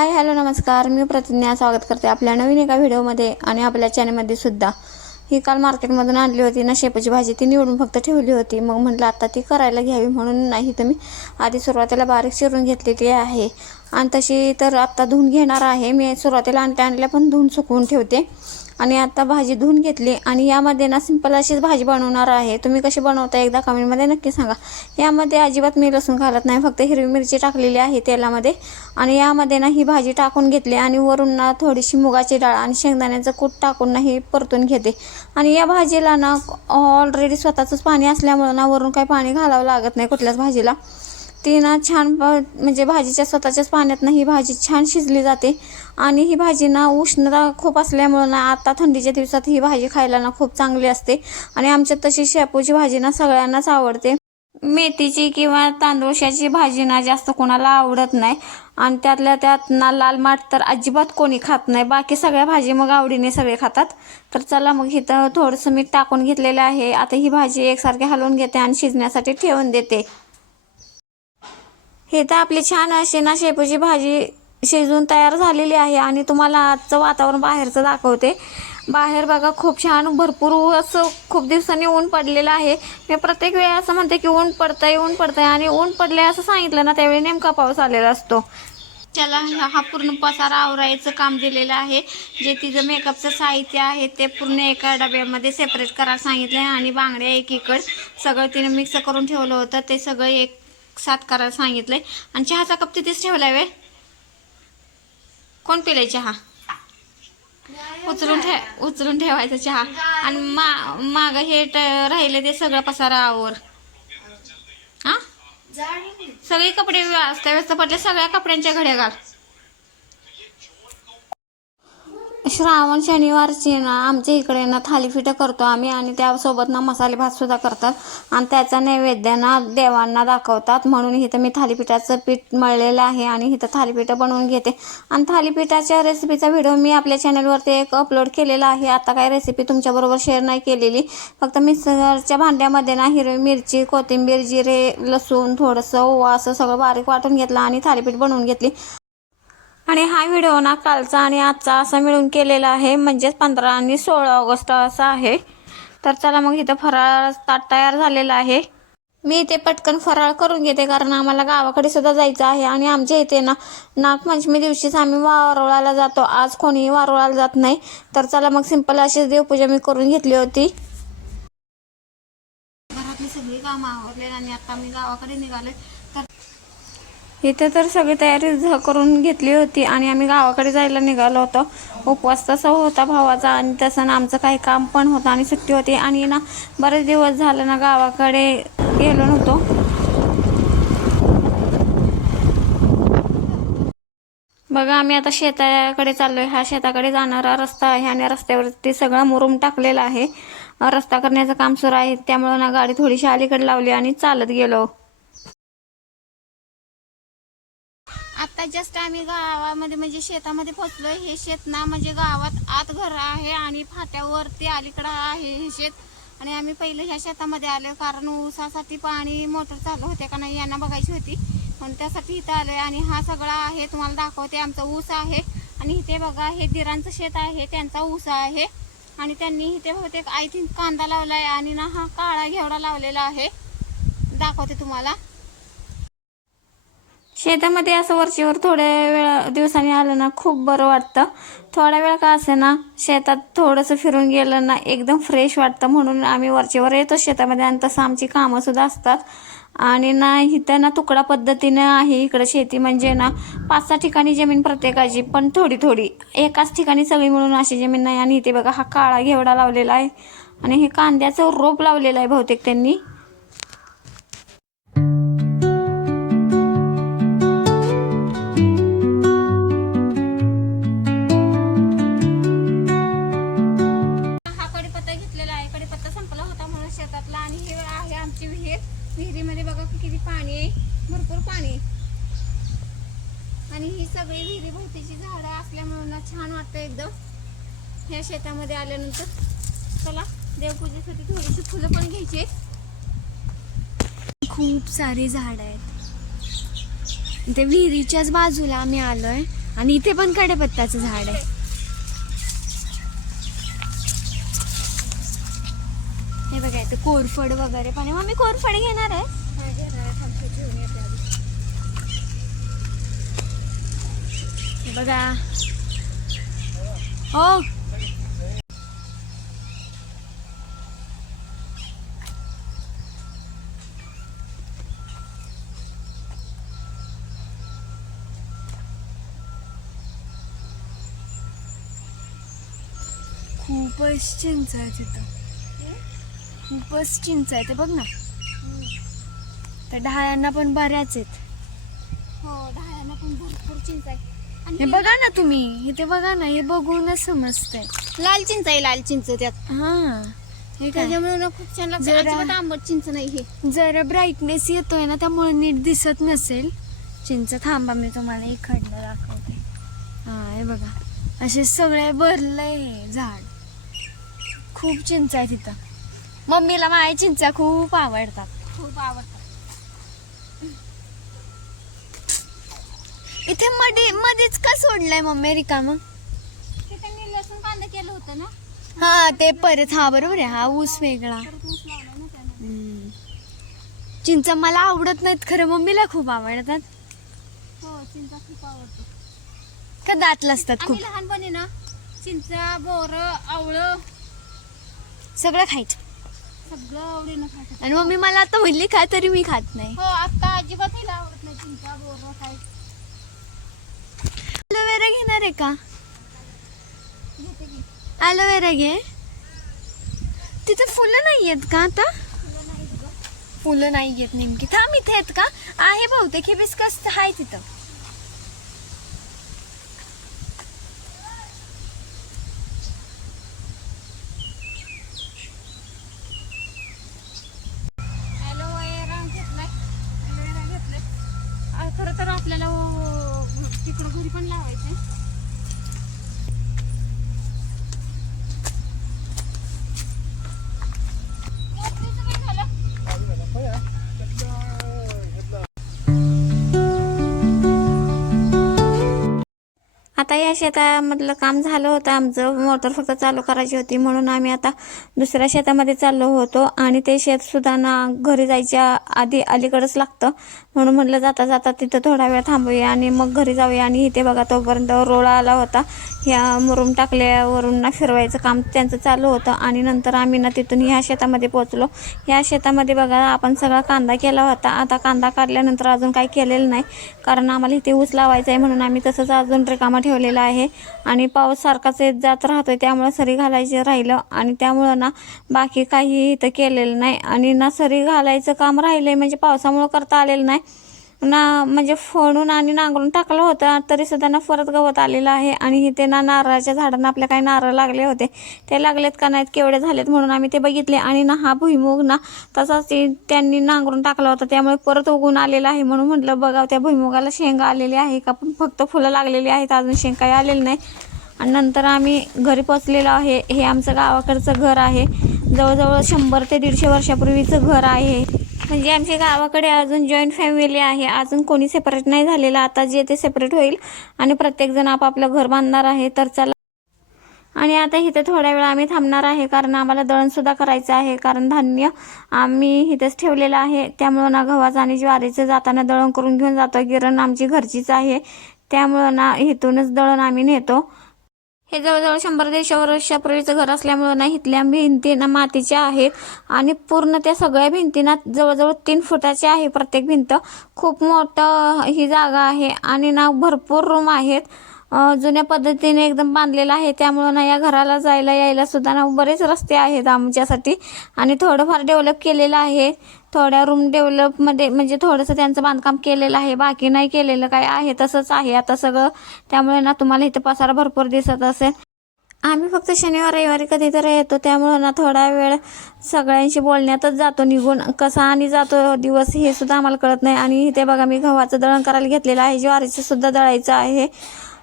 Hi hello नमस्कार, मी प्रतिज्ञा स्वागत करते आपल्या नवीन एका व्हिडिओमध्ये आणि आपल्या चॅनलमध्ये सुद्धा। ही काल मार्केटमधून आणली होती ना शेपूची भाजी, ती निवडून फक्त ठेवली होती। मग म्हटलं आता ती करायला घ्यावी म्हणून नाही तर मी आधी सुरुवातीला बारीक चिरून घेतलेली आहे आणि तशी तर आता धुवून घेणार आहे मी। सुरुवातीला आणल्या पण धुवून सुकवून ठेवते आणि आता भाजी धुवून घेतली आणि यामध्ये ना सिंपल अशीच भाजी बनवणार आहे। तुम्ही कशी बनवता एकदा कमेंटमध्ये नक्की सांगा। यामध्ये अजिबात मी लसूण घालत नाही, फक्त हिरवी मिरची टाकलेली आहे तेलामध्ये आणि यामध्ये ना ही भाजी टाकून घेतली आणि वरून ना थोडीशी मुगाची डाळ आणि शेंगदाण्याचं कूट टाकून ना ही परतून घेते। आणि या भाजीला ना ऑलरेडी स्वतःचंच पाणी असल्यामुळे ना वरून काही पाणी घालावं लागत नाही कुठल्याच भाजीला। ती ना छान म्हणजे भाजीच्या स्वतःच्याच पाण्यात ना ही भाजी छान शिजली जाते आणि ही भाजी ना उष्णता खूप असल्यामुळे ना आता थंडीच्या दिवसात ही भाजी खायला ना खूप चांगली असते आणि आमच्यात तशी शेपूची भाजी ना सगळ्यांनाच आवडते। मेथीची किंवा तांदूळशाची भाजी ना जास्त कोणाला आवडत नाही आणि त्यातल्या त्यात ना लाल माठ तर अजिबात कोणी खात नाही। बाकी सगळ्या भाजी मग आवडीने सगळे खातात। तर चला मग इथं थोडंसं मीठ टाकून घेतलेलं आहे। आता ही भाजी एकसारखी हलवून घेते आणि शिजण्यासाठी ठेवून देते। हे तर आपली छान अशी ना शेपूची भाजी शिजून तयार झालेली आहे आणि तुम्हाला आजचं वातावरण बाहेरचं दाखवते। बाहेर बघा खूप छान भरपूर असं खूप दिवसांनी ऊन पडलेलं आहे। मी प्रत्येक वेळी असं म्हणते की ऊन पडतंय आणि ऊन पडलंय असं सांगितलं ना त्यावेळी नेमका पाऊस आलेला असतो। त्याला हा पूर्ण पसारा आवरायचं काम दिलेलं आहे। जे तिचं मेकअपचं साहित्य आहे ते पूर्ण एका डब्यामध्ये सेपरेट करायला सांगितलं आहे आणि बांगड्या एकीकडे सगळं तिने मिक्स करून ठेवलं होतं ते सगळं एक साथ करायला सांगितलंय। आणि चहाचा कप तिथेच ठेवलाय वे, कोण पिलाय चहा? उचलून ठेवायचा चहा आणि माग हे राहिले ते सगळं पसारा आवर। हा सगळे कपडे व्यस्त पडले, सगळ्या कपड्यांच्या घड्या घाल। श्रावण शनिवारची ना आमच्या इकडे ना थालीपीठं करतो आम्ही आणि त्यासोबत ना मसाले भात सुद्धा करतात आणि त्याचा नैवेद्य ना देवांना दाखवतात। म्हणून इथं मी थालीपीठाचं पीठ मळलेलं आहे आणि इथं थालीपीठं बनवून घेते आणि थालीपीठाच्या रेसिपीचा व्हिडिओ मी आपल्या चॅनलवरती एक अपलोड केलेला आहे। आता काय रेसिपी तुमच्याबरोबर शेअर नाही केलेली, फक्त मिक्सरच्या भांड्यामध्ये ना हिरवी मिरची, कोथिंबीर, जिरे, लसूण, थोडंसं ओवा असं सगळं बारीक वाटून घेतलं आणि थालीपीठ बनवून घेतली। आणि हा व्हिडिओ ना कालचा आणि आजचा असा मिळून केलेला आहे, म्हणजेच 15 आणि 16 ऑगस्ट असा आहे। तर चला मग इथं फराळ ताट तयार झालेला आहे। मी इथे पटकन फराळ करून घेते कारण आम्हाला गावाकडे सुद्धा जायचं आहे आणि आमच्या इथे ना नागपंचमी दिवशीच आम्ही वारुळाला जातो, आज कोणीही वारुळाला जात नाही। तर चला मग सिंपल अशीच देवपूजा मी करून घेतली होती। घरातली सगळी कामं आवरले आणि आता मी गावाकडे निघाले। तर इथे तर सगळी तयारी करून घेतली होती आणि आम्ही गावाकडे जायला निघालो होतो। उपवास तसा होता भावाचा आणि तसं ना आमचं काही काम पण होतं आणि सुट्टी होती आणि ना बरेच दिवस झालं ना गावाकडे गेलो नव्हतो। बघा आम्ही आता शेताकडे चाललोय। हा शेताकडे जाणारा रस्ता आहे आणि रस्त्यावरती सगळा मुरुम टाकलेला आहे। रस्ता करण्याचं काम सुरू आहे त्यामुळे ना गाडी थोडीशी अलीकडे लावली आणि चालत गेलो। आता जस्ट आम्ही गावामध्ये म्हणजे शेतामध्ये पोहोचलोय। हे शेत ना म्हणजे गावात आत घर आहे आणि फाट्यावरती अलीकडं आहे हे शेत आणि आम्ही पहिले ह्या शेतामध्ये आलो कारण ऊसासाठी पाणी मोटर चालू होते का नाही यांना बघायची होती म्हणून त्यासाठी इथं आलोय। आणि हा सगळा आहे तुम्हाला दाखवते आमचा ऊस आहे आणि इथे बघा हे दिरांचं शेत आहे, त्यांचा ऊस आहे आणि त्यांनी इथे बहुतेक आय थिंक कांदा लावलाय आणि ना हा काळा घेवडा लावलेला आहे, दाखवते तुम्हाला। शेतामध्ये असं वरचीवर थोड्या दिवसांनी आलं ना खूप बरं वाटतं। थोडा वेळ का असे ना शेतात थोडंसं फिरून गेलं ना एकदम फ्रेश वाटतं, म्हणून आम्ही वरचीवर येतो शेतामध्ये आणि तसं आमची कामं सुद्धा असतात। आणि ना इथं ना तुकडा पद्धतीने आहे इकडं शेती, म्हणजे ना 5-6 ठिकाणी जमीन प्रत्येकाची, पण थोडी थोडी एकाच ठिकाणी सगळी मिळून अशी जमीन नाही। आणि इथे बघा हा काळा घेवडा लावलेला आहे आणि हे कांद्याचं रोप लावलेलं आहे बहुतेक त्यांनी। शेतातला आणि हे आहे आमची विहीर। विहिरीमध्ये बघा किती पाणी आहे, भरपूर पाणी आणि ही सगळी विहिरी भोवतीची झाडं असल्यामुळे ना छान वाटतं एकदम ह्या शेतामध्ये आल्यानंतर। चला देवपूजेसाठी थोडीशी फुलं पण घ्यायची। खूप सारी झाडं आहेत, ते विहिरीच्याच बाजूला आम्ही आलोय आणि इथे पण कढीपत्त्याचं झाड आहे. हे बघा इथे कोरफड वगैरे पण आहे. मम्मी कोरफड घेणार आहे? हे बघा हो. खूपच चिंच आहे तिथं, खूपच चिंच आहे ते बघ ना. त्या ढाळ्यांना पण बऱ्याच आहेत. हो, ढाळ्यांना पण भरपूर चिंच आहे. हे बघा ना तुम्ही, इथे बघा ना, हे बघूनच समजतंय. लाल चिंच आहे, लाल चिंच त्यात. हा हे काय त्याच्यामुळे ना खूप छान लागतं. अजिबात आंबट चिंच नाही हे. जरा ब्राईटनेस येतोय ना, त्यामुळे नीट दिसत नसेल चिंच. थांबा मी तुम्हाला इकडनं दाखवते. हा हे बघा असे सगळे भरलंय हे झाड. खूप चिंच आहे तिथं. मम्मीला माझ्या चिंचा खूप आवडतात. खूप आवडतात. इथे मध्येच का सोडलंय मम्मी रिकामं? ते त्यांनी लसूण कांदा केलं होतं ना, हा ते परत, हा बरोबर आहे, हा ऊस वेगळा. परत ऊस लावला ना त्यानं. चिंचा मला आवडत नाहीत खरं, मम्मीला खूप आवडतात. हो, चिंचा खूप आवडतो. का दात असतात खूप. आम्ही लहानपणी ना चिंचा, बोरं, आवळं सगळं खायचं. सगळं आवडीनं खायचं. आणि मम्मी मला आता म्हणली खा, तरी मी खात नाही. हो, आता अजिबात हिला आवडत नाही चिंचा, बोरं खायचं. ॲलोवेरा घेणार आहे का? घेते की. ॲलोवेरा घे. तिथे फुलं नाही आहेत का आता? फुलं नाही येत नेमकी. थांब, इथे आहेत का? आहे बहुतेक. हिबिस्कस आहे तिथं. ॲलोवेरा घेतलाय. ॲलोवेरा घेतलाय. खरं तर आपल्याला तिकडं घरी पण लावायचंय. आता या शेतामधलं काम झालं होतं आमचं. मोटर फक्त चालू करायची होती म्हणून आम्ही आता दुसऱ्या शेतामध्ये चाललो होतो. आणि ते शेत सुद्धा ना घरी जायच्या आधी अलीकडंच लागतं, म्हणून म्हटलं जाता जाता तिथं थोडा वेळ थांबूया आणि मग घरी जाऊया. आणि इथे बघा तोपर्यंत रोळा आला होता. ह्या मुरुम टाकल्यावरून ना फिरवायचं काम त्यांचं चालू होतं. आणि नंतर आम्ही ना तिथून ह्या शेतामध्ये पोहोचलो. ह्या शेतामध्ये बघा आपण सगळा कांदा केला होता. आता कांदा काढल्यानंतर अजून काही केलेलं नाही, कारण आम्हाला इथे ऊस लावायचा आहे म्हणून आम्ही तसंच अजून रिकामा ठेवलेला आहे. आणि पाऊस सारखाच येत जात राहतोय, त्यामुळे सरी घालायचं राहिलं आणि त्यामुळं ना बाकी काही इथं केलेलं नाही. आणि ना सरी घालायचं काम राहिलंय म्हणजे पावसामुळं करता आलेलं नाही ना, म्हणजे फोडून आणि नांगरून टाकलं होतं तरी सुद्धा ना परत गवत आलेलं आहे. आणि इथे ना नारळाच्या झाडांना आपल्या काही नारळ लागले होते, ते लागलेत का नाहीत, केवढे झालेत म्हणून आम्ही ते बघितले. आणि ना हा भुईमुग ना तसाच त्यांनी नांगरून टाकला होता, त्यामुळे परत उगून आलेला आहे. म्हणून म्हटलं बघावं त्या भुईमुगाला शेंगा आलेली आहे का, पण फक्त फुलं लागलेली आहेत, अजून शेंग काही आलेली नाही. आणि नंतर आम्ही घरी पोचलेलो आहे. हे आमचं गावाकडचं घर आहे. जवळजवळ 100 ते 150 वर्षापूर्वीचं घर आहे. म्हणजे आमच्या गावाकडे अजून जॉईंट फॅमिली आहे, अजून कोणी सेपरेट नाही झालेलं. आता जे ते सेपरेट होईल आणि प्रत्येकजण आपापलं घर बांधणार आहे. तर चला. आणि आता इथे थोड्या वेळ आम्ही थांबणार आहे, कारण आम्हाला दळणसुद्धा करायचं आहे, कारण धान्य आम्ही इथेच ठेवलेलं आहे. त्यामुळं ना गव्हाचं आणि ज्वारीचं जाताना दळण करून घेऊन जातो. गिरण आमची घरचीच आहे, त्यामुळं ना इथूनच दळण आम्ही नेतो. हे जवळजवळ 100-150 वर्षापूर्वीचं घर असल्यामुळं ना इथल्या भिंती ना मातीच्या आहेत. आणि पूर्ण त्या सगळ्या भिंतीना जवळजवळ 3 फुटाची आहे प्रत्येक भिंत. खूप मोठं ही जागा आहे आणि ना भरपूर रूम आहेत. जुन्या पद्धतीने एकदम बांधलेलं आहे, त्यामुळं ना या घराला जायला यायला सुद्धा ना बरेच रस्ते आहेत आमच्यासाठी. आणि थोडंफार डेव्हलप केलेलं आहे. थोड्या रूम डेव्हलपमध्ये म्हणजे थोडंसं त्यांचं बांधकाम केलेलं आहे, बाकी नाही केलेलं काय आहे, तसंच आहे आता सगळं. त्यामुळे ना तुम्हाला इथे पसारा भरपूर दिसत असेल. आम्ही फक्त शनिवार रविवारी कधीतरी येतो, त्यामुळं ना थोडा वेळ सगळ्यांशी बोलण्यातच जातो निघून. कसा आणि जातो दिवस हे सुद्धा आम्हाला कळत नाही. आणि इथे बघा मी गव्हाचं दळण करायला घेतलेलं आहे, ज्वारीचं सुद्धा दळायचं आहे.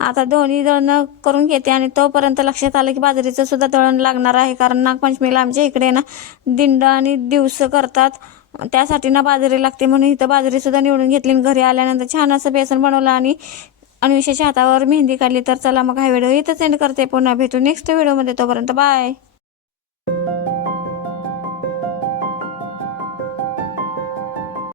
आता दोन्ही दळणं करून घेते आणि तोपर्यंत लक्षात आलं की बाजरीचं सुद्धा दळण लागणार आहे, कारण नागपंचमीला आमच्या इकडे ना दिंड आणि दिवस करतात, त्यासाठी ना बाजरी लागते. म्हणून इथं बाजरी सुद्धा निवडून घेतली. घरी आल्यानंतर छान असं बेसन बनवलं आणि अन्वेषाच्या हातावर मेहंदी काढली. तर चला मग हा व्हिडिओ इथंच एंड करते. पुन्हा भेटू नेक्स्ट व्हिडिओमध्ये. तोपर्यंत बाय.